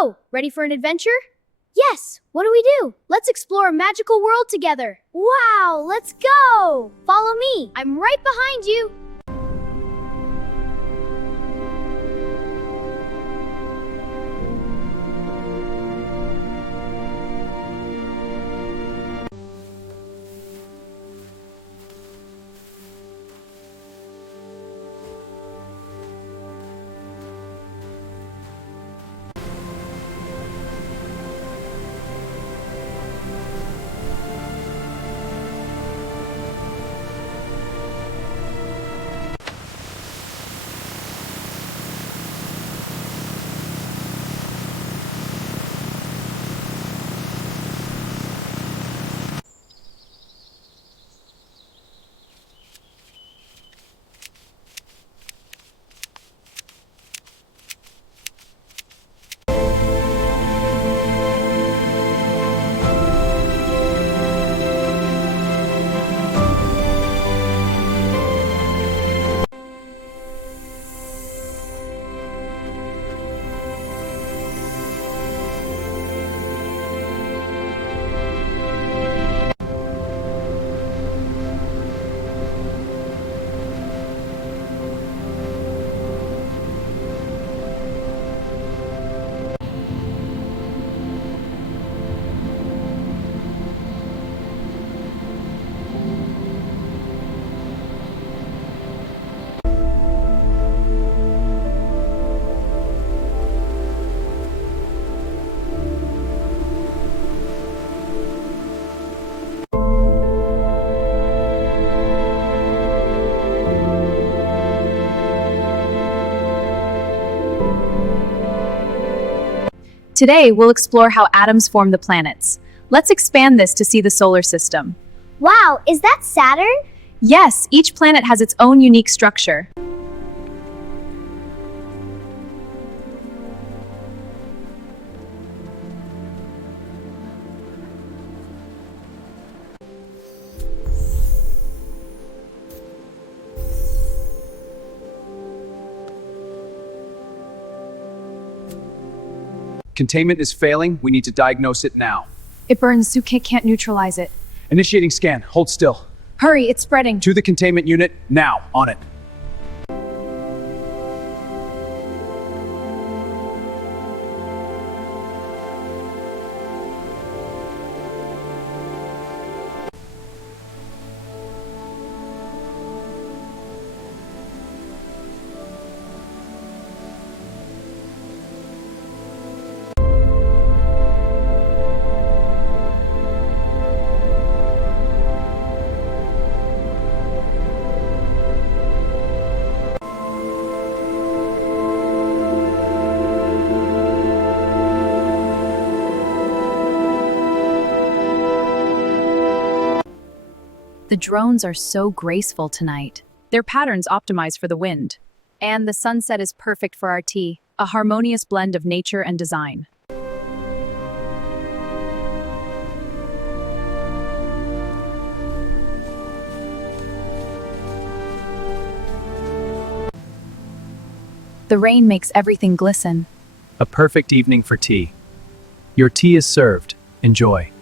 So, ready for an adventure? Yes, what do? Let's explore a magical world together. Wow, let's go! Follow me, I'm right behind you. Today, we'll explore how atoms form the planets. Let's expand this to see the solar system. Wow, is that Saturn? Yes, each planet has its own unique structure. Containment is failing. We need to diagnose it now. It burns, Suke can't neutralize it. Initiating scan. Hold still. Hurry, it's spreading. To the containment unit. Now. On it. The drones are so graceful tonight. Their patterns optimized for the wind. And the sunset is perfect for our tea, a harmonious blend of nature and design. The rain makes everything glisten. A perfect evening for tea. Your tea is served. Enjoy.